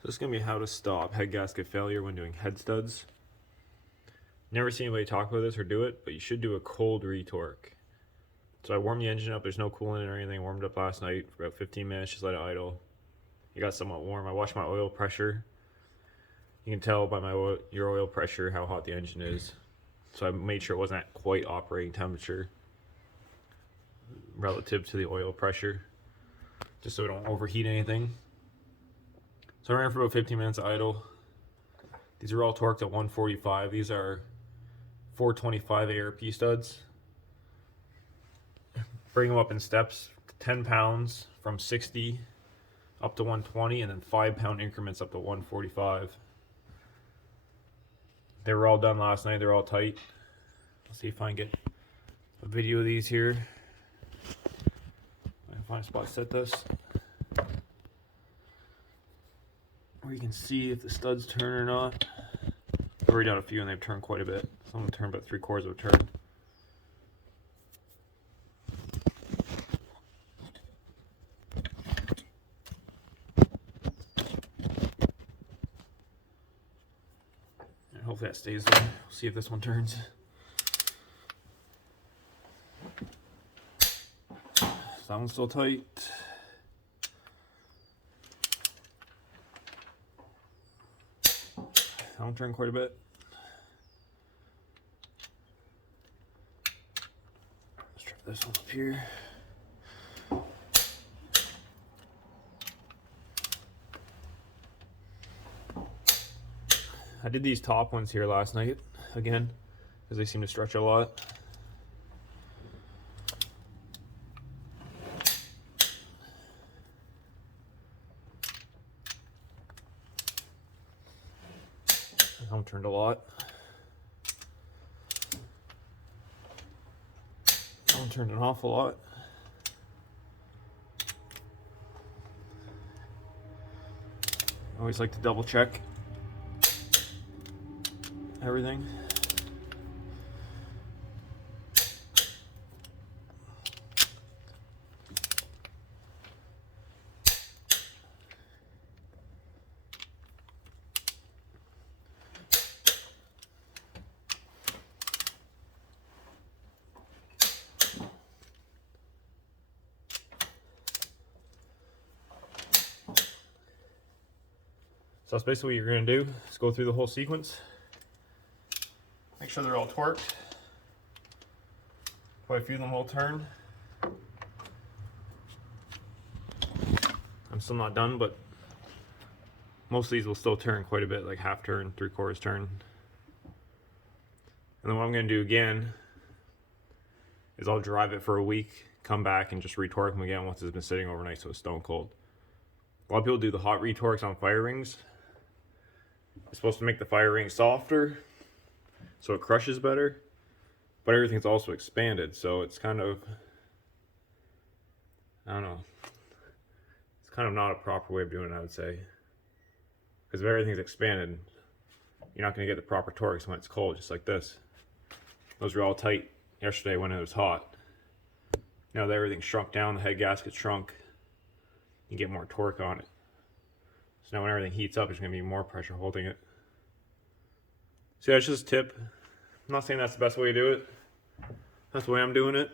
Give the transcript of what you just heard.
So this is going to be how to stop head gasket failure when doing head studs. Never seen anybody talk about this or do it, but you should do a cold retorque. So I warmed the engine up, there's no coolant or anything, warmed up last night for about 15 minutes, just let it idle. It got somewhat warm. I watched my oil pressure. You can tell by your oil pressure how hot the engine is. So I made sure it wasn't at quite operating temperature relative to the oil pressure, just so we don't overheat anything. So I ran for about 15 minutes idle. These are all torqued at 145. These are 425 ARP studs. Bring them up in steps, 10 pounds from 60 up to 120, and then 5-pound increments up to 145. They were all done last night. They're all tight. Let's see if I can get a video of these here. I can find a spot to set this, where you can see if the studs turn or not. I've already done a few and they've turned quite a bit. Some of them turned about 3/4 of a turn. And hopefully that stays there. We'll see if this one turns. So that one's still tight. That one turned quite a bit. Let's try this one up here. I did these top ones here last night again because they seem to stretch a lot. That one turned a lot. That one turned an awful lot. I always like to double check everything. So that's basically what you're going to do, is go through the whole sequence. Make sure they're all torqued. Quite a few of them will turn. I'm still not done, but most of these will still turn quite a bit, like half turn, 3/4 turn. And then what I'm going to do again is I'll drive it for a week, come back and just retorque them again once it's been sitting overnight so it's stone cold. A lot of people do the hot retorques on fire rings. It's supposed to make the fire ring softer so it crushes better, but everything's also expanded, so it's kind of, I don't know, it's kind of not a proper way of doing it, I would say, because if everything's expanded, you're not going to get the proper torques when it's cold, just like this. Those were all tight yesterday when it was hot. Now that everything's shrunk down, the head gasket shrunk, you get more torque on it. So now when everything heats up, there's going to be more pressure holding it. So yeah, it's just a tip. I'm not saying that's the best way to do it. That's the way I'm doing it.